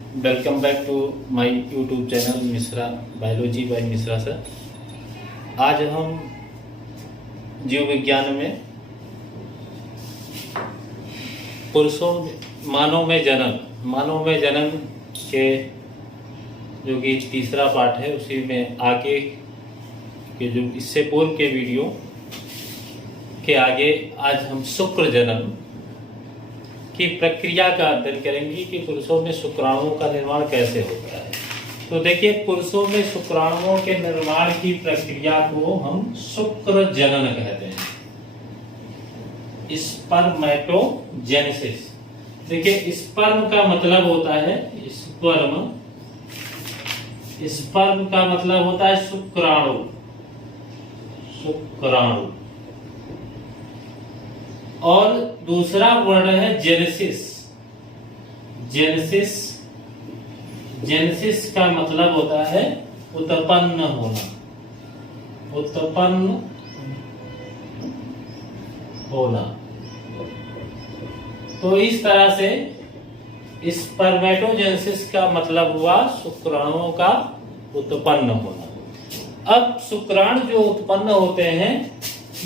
Welcome back to my YouTube channel Mishra biology by Mishra sir. आज हम जीव विज्ञान में पुरुषों मानव में जन्म के जो कि तीसरा पार्ट है, उसी में आगे के जो इससे पूर्व के वीडियो के आगे आज हम शुक्र जन्म की प्रक्रिया का अध्ययन करेंगे कि पुरुषों में शुक्राणुओं का निर्माण कैसे होता है। तो देखिए, पुरुषों में शुक्राणुओं के निर्माण की प्रक्रिया को हम शुक्र जनन कहते हैं, स्पर्मेटोजेनेसिस। देखिए, स्पर्म का मतलब होता है स्पर्म का मतलब होता है शुक्राणु। और दूसरा वर्ण है जेनेसिस। जेनेसिस का मतलब होता है उत्पन्न होना। तो इस तरह से स्पर्मेटोजेनेसिस का मतलब हुआ शुक्राणुओं का उत्पन्न होना। अब शुक्राणु जो उत्पन्न होते हैं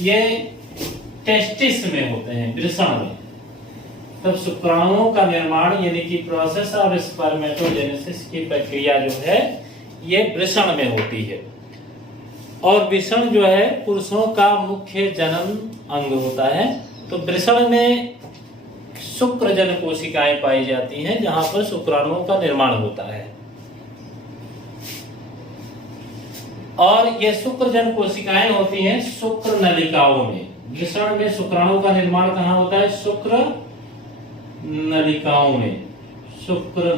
ये टेस्टिस में होते हैं, वृषण में। तब शुक्राणुओं का निर्माण यानी कि प्रोसेस ऑफ स्पर्मेटोजेनेसिस की प्रक्रिया जो है ये वृषण में होती है। और वृषण जो है पुरुषों का मुख्य जन्म अंग होता है। तो वृषण में शुक्रजन कोशिकाएं पाई जाती हैं जहां पर शुक्राणुओं का निर्माण होता है। और ये शुक्रजन कोशिकाएं होती हैं शुक्र नलिकाओं में। वृषण में शुक्राणु का निर्माण कहाँ होता है? शुक्र नलिकाओं में। शुक्र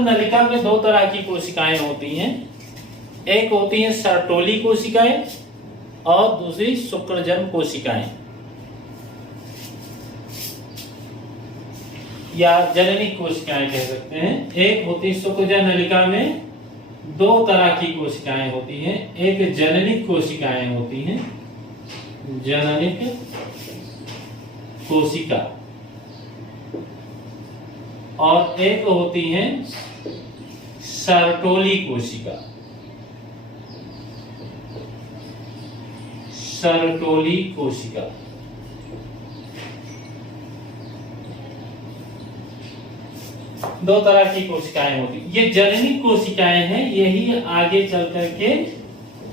नलिका में दो तरह की कोशिकाएं होती हैं। एक होती हैं सर्टोली कोशिकाएं और दूसरी शुक्रजन कोशिकाएं या जननी कोशिकाएं कह सकते हैं। एक होती शुक्रजन नलिका में दो तरह की कोशिकाएं होती हैं। एक जननिक कोशिकाएं होती हैं, जननिक कोशिका, और एक होती हैं सर्टोली कोशिका। सर्टोली कोशिका दो तरह की कोशिकाएं होती। ये जननिक कोशिकाएं हैं, यही आगे चल करके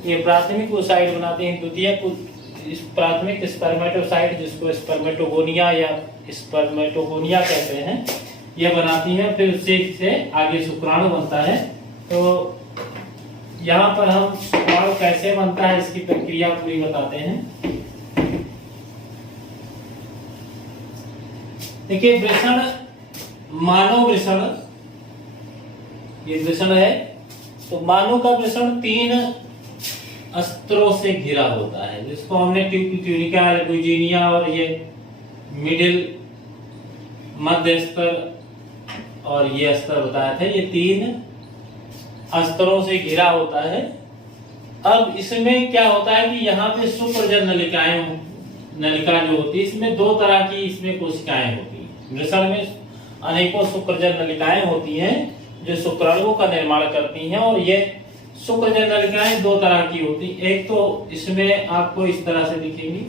ये प्राथमिक ओसाइड बनाते हैं। द्वितीयक प्राथमिक स्पर्मेटोसाइड, जिसको स्पर्मेटोगोनिया या स्पर्मेटोगोनिया कहते हैं, ये बनाती है। फिर उससे आगे शुक्राणु बनता है। तो यहाँ पर हम शुक्राणु कैसे बनता है इसकी प्रक्रिया पूरी बताते हैं। देखिए, वृषण, मानव वृषण, ये वृषण है। तो मानव का वृषण 3 स्तरों से घिरा होता है, जिसको हमने ट्यूनिका, एल्बुजिनिया और ये मिडिल, मध्य स्तर और ये स्तर बताया था। ये 3 स्तरों से घिरा होता है। अब इसमें क्या होता है कि यहाँ पे शुक्रजन नलिका जो होती है, इसमें दो तरह की इसमें कोशिकाएं होती है। वृषण में अनेकों शुक्रजन नलिकाएं होती हैं जो शुक्राणुओं का निर्माण करती हैं। और ये शुक्रजन नलिकाएं दो तरह की होती। एक तो इसमें आपको इस तरह से दिखेंगी,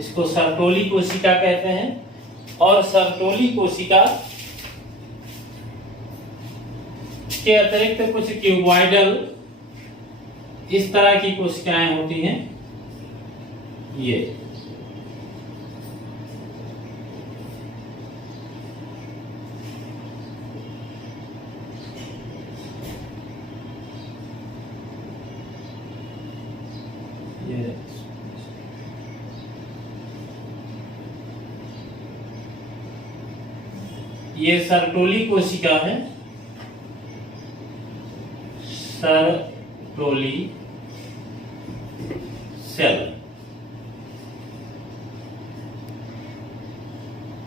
इसको सर्टोली कोशिका कहते हैं। और सर्टोली कोशिका के अतिरिक्त कुछ क्यूबॉइडल इस तरह की कोशिकाएं होती हैं। ये सर्टोली कोशिका है, सर्टोली सेल।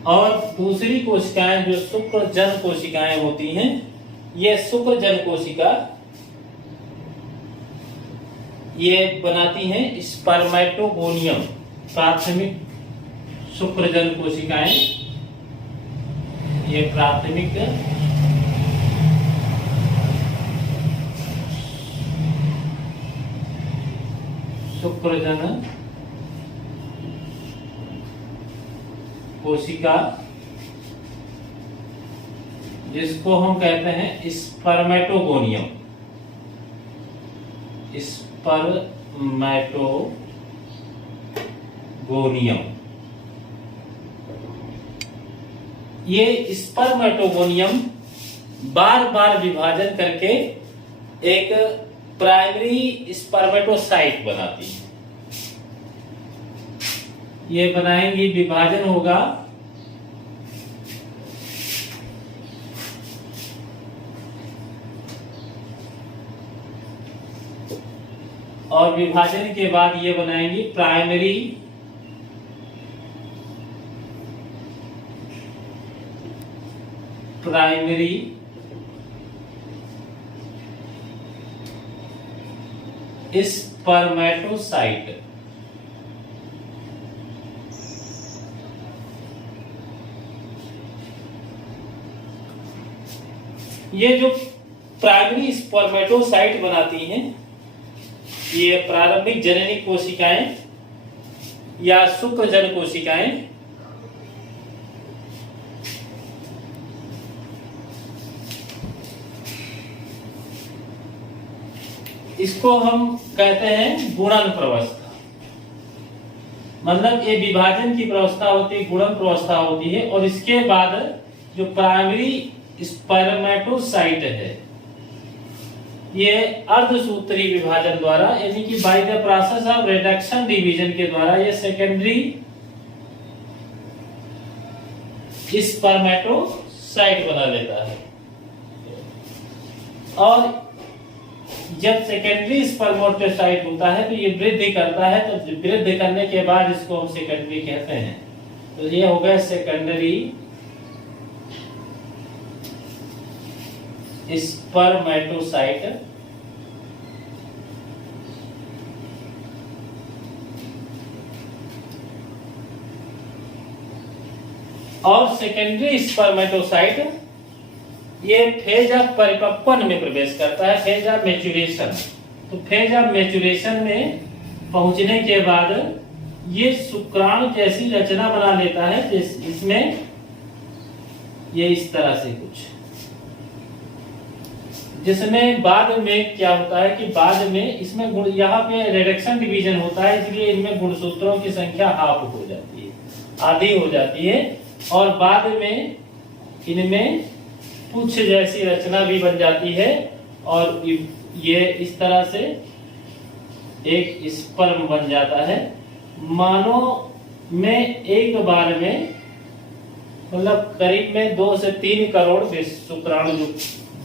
और दूसरी कोशिकाएं जो शुक्रजन कोशिकाएं होती हैं, ये शुक्रजन कोशिका ये बनाती हैं स्पर्मेटोगोनियम, प्राथमिक शुक्रजन कोशिकाएं, ये प्राथमिक शुक्रजन कोशिका, जिसको हम कहते हैं स्पर्मेटोगोनियम। स्पर्मेटोगोनियम, ये स्पर्मेटोगोनियम बार बार विभाजन करके एक प्राइमरी स्पर्मेटोसाइट बनाती है। ये बनाएंगी, विभाजन होगा, और विभाजन के बाद ये बनाएंगी प्राइमरी स्पर्मेटोसाइट। ये जो प्राइमरी स्पर्मेटोसाइट बनाती हैं, ये प्रारंभिक जननी कोशिकाएं या शुक्रजन कोशिकाएं इसको हम कहते हैं गुणन प्रवस्था। मतलब ये विभाजन की प्रवस्था होती है, गुणन प्रवस्था होती है, और इसके बाद जो प्राइमरी स्पर्मेटोसाइट है, ये अर्धसूत्री विभाजन द्वारा, यानी कि by the process of reduction division के द्वारा, ये सेकेंडरी स्पर्मेटोसाइट बना लेता है। और जब सेकेंडरी स्पर्मेटोसाइट होता है तो ये वृद्धि करता है, तो वृद्धि करने के बाद इसको हम सेकेंडरी कहते हैं। तो ये हो गया सेकेंडरी स्पर्मेटोसाइट। और सेकेंडरी स्पर्मेटोसाइट ये फेज ऑफ परिपक्वन में प्रवेश करता है, फेज ऑफ मैच्योरेशन। तो फेज ऑफ मैच्योरेशन में पहुंचने के बाद ये शुक्राणु जैसी रचना बना लेता है, इसमें ये इस तरह से कुछ, जिसमें बाद में क्या होता है कि बाद में इसमें गुण, यहाँ पे रिडक्शन डिवीजन होता है, इसलिए इनमें गुणसूत्रों की संख्या हाफ हो जाती है, आधी हो जाती है, और बाद में इनमें पुच्छ जैसी रचना भी बन जाती है, और ये इस तरह से एक स्पर्म बन जाता है। मानव में एक बार में मतलब करीब में 2 से 3 करोड़ शुक्राणु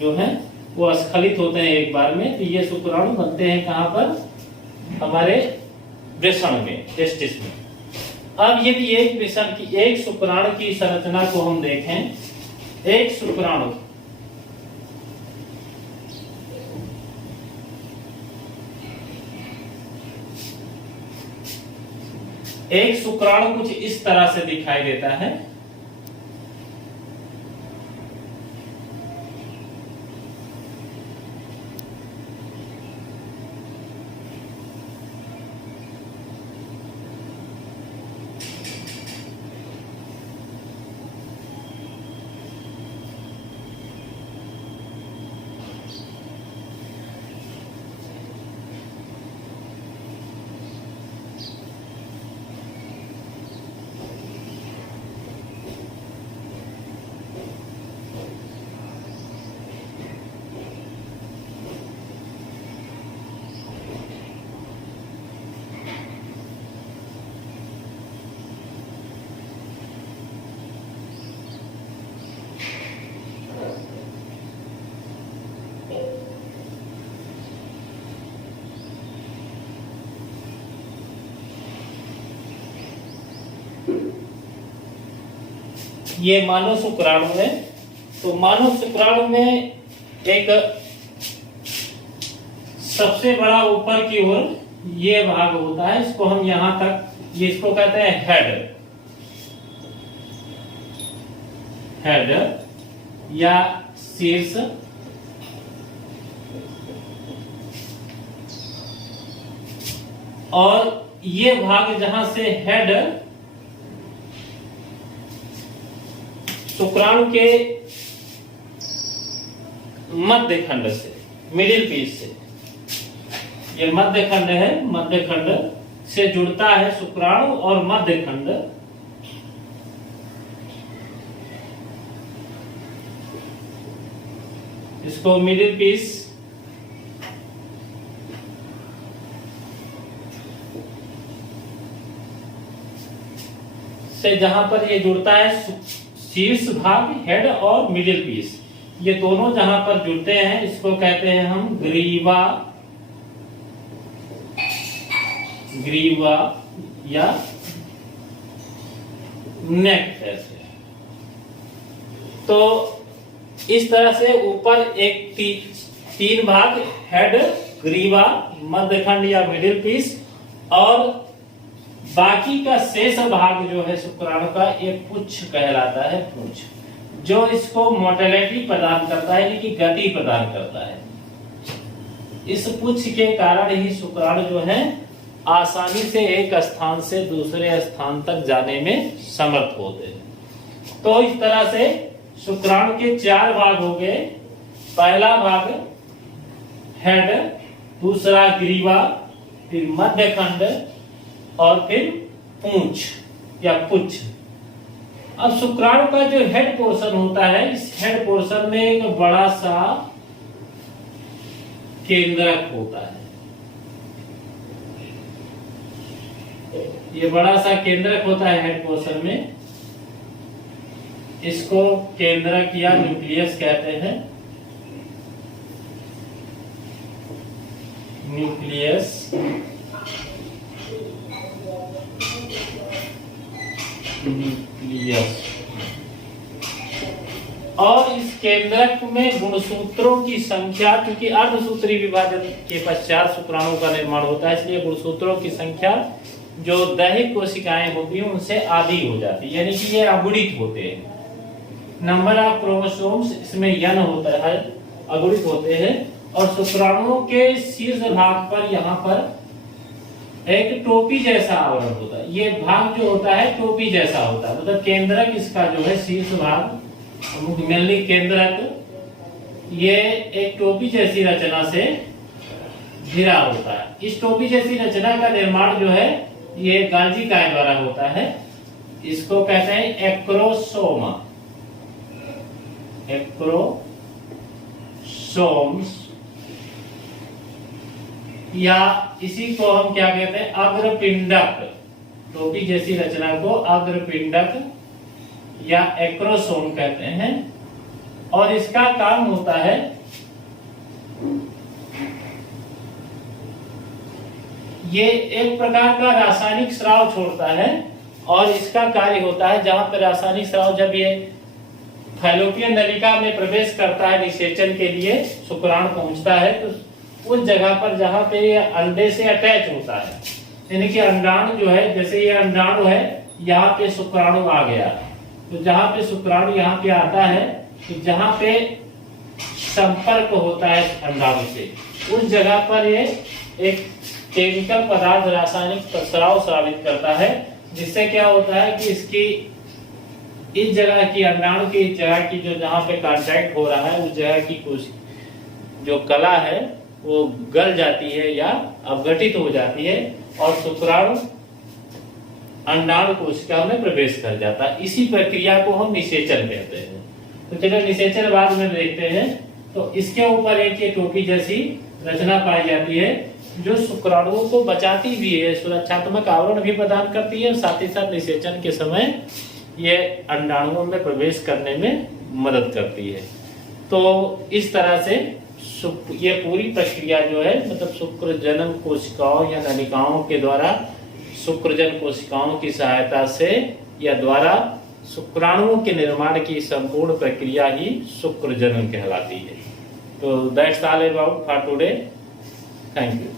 जो हैं वो स्खलित होते हैं एक बार में। तो ये शुक्राणु बनते हैं कहाँ पर? हमारे वृषण में, टेस्टिस में। अब यदि एक वृषण की, एक शुक्राणु की संरचना को हम देखें, एक शुक्राणु कुछ इस तरह से दिखाई देता है। ये मानव शुक्राणु है। तो मानव शुक्राणु में एक सबसे बड़ा ऊपर की ओर ये भाग होता है, इसको हम यहां तक, ये इसको कहते हैं हेड। हेड या शीर्ष, और ये भाग जहां से हेड शुक्राणु के मध्य खंड से, मिडिल पीस से, ये मध्य खंड है, मध्य खंड से जुड़ता है शुक्राणु और मध्य खंड, इसको मिडिल पीस से जहां पर ये जुड़ता है शीर्ष भाग, हेड और मिडिल पीस, ये दोनों जहां पर जुड़ते हैं इसको कहते हैं हम ग्रीवा, ग्रीवा या नेक ऐसे। तो इस तरह से ऊपर एक तीन भाग, हेड, ग्रीवा, मध्यखंड या मिडिल पीस, और बाकी का शेष भाग जो है शुक्राणु का एक पुच्छ कहलाता है, पुच्छ, जो इसको मोटिलिटी प्रदान करता है, यानी कि गति प्रदान करता है। इस पुच्छ के कारण ही शुक्राणु जो है आसानी से एक स्थान से दूसरे स्थान तक जाने में समर्थ होते हैं। तो इस तरह से शुक्राणु के 4 भाग हो गए। पहला भाग हेड, दूसरा ग्रीवा, फिर मध्यखंड और फिर पूंछ या पुच्छ। अब शुक्राणु का जो हेड पोर्शन होता है, इस हेड पोर्शन में एक बड़ा सा केंद्रक होता है। ये बड़ा सा केंद्रक होता है हेड पोर्शन में, इसको केंद्रक या न्यूक्लियस कहते हैं, न्यूक्लियस। न्यूक्लियस। और इस केंद्रक में गुणसूत्रों की संख्या, क्योंकि अर्धसूत्री विभाजन के पश्चात शुक्राणु का निर्माण होता है, इसलिए गुणसूत्रों की संख्या जो दैहिक कोशिकाएं होती हैं उनसे आधी हो जाती है, यानी कि ये अगुणित होते हैं। नंबर ऑफ क्रोमोसोम्स इसमें n होता है, अगुणित होते हैं। और शुक्राणुओं के शीर्ष भाग पर यहाँ पर एक टोपी जैसा आवरण होता है। ये भाग जो होता है टोपी जैसा होता है, मतलब केंद्रक इसका जो है शीर्ष भाग, मेनली केंद्रक, ये एक टोपी जैसी रचना से घिरा होता है। इस टोपी जैसी रचना का निर्माण जो है ये गांजी काय द्वारा होता है। इसको कहते हैं एक्रोसोमा, एक्रोसोम्स, या इसी को हम क्या कहते हैं, अग्रपिंडक। टोपी जैसी रचना को अग्रपिंडक या एक्रोसोम कहते हैं। और इसका काम होता है ये एक प्रकार का रासायनिक स्राव छोड़ता है, और इसका कार्य होता है जहां पर रासायनिक स्राव जब ये फैलोपियन नलिका में प्रवेश करता है निषेचन के लिए, शुक्राणु पहुंचता है, तो उस जगह पर जहां पे ये अंडे से अटैच होता है, यानी कि अंडाणु जो है, जैसे ये अंडाणु है, यहाँ पे शुक्राणु आ गया, तो जहां पे शुक्राणु यहाँ पे आता है, तो जहां पे संपर्क होता है अंडाणु से, उस जगह पर ये एक केमिकल पदार्थ, रासायनिक स्राव स्रावित करता है, जिससे क्या होता है कि इसकी इस जगह की, अंडाणु की इस जगह की, जो जहां पे कांटेक्ट हो रहा है, उस जगह की कुछ जो कला है वो गल जाती है या अपघटित हो जाती है, और शुक्राणु अंडाणु कोशिका में प्रवेश कर जाता है। इसी प्रक्रिया को हम निषेचन कहते हैं। तो चलो निषेचन बाद में देखते हैं। तो इसके ऊपर एक ये टोपी जैसी रचना पाई जाती है, जो शुक्राणुओं को बचाती भी है, सुरक्षात्मक आवरण भी प्रदान करती है, साथ ही साथ निषेचन के समय ये अंडाणुओं में प्रवेश करने में मदद करती है। तो इस तरह से ये पूरी प्रक्रिया जो है, मतलब शुक्रजनन कोशिकाओं या नलिकाओं के द्वारा शुक्रजन कोशिकाओं की सहायता से या द्वारा शुक्राणुओं के निर्माण की संपूर्ण प्रक्रिया ही शुक्रजनन कहलाती है। तो that's all about for today. Thank you.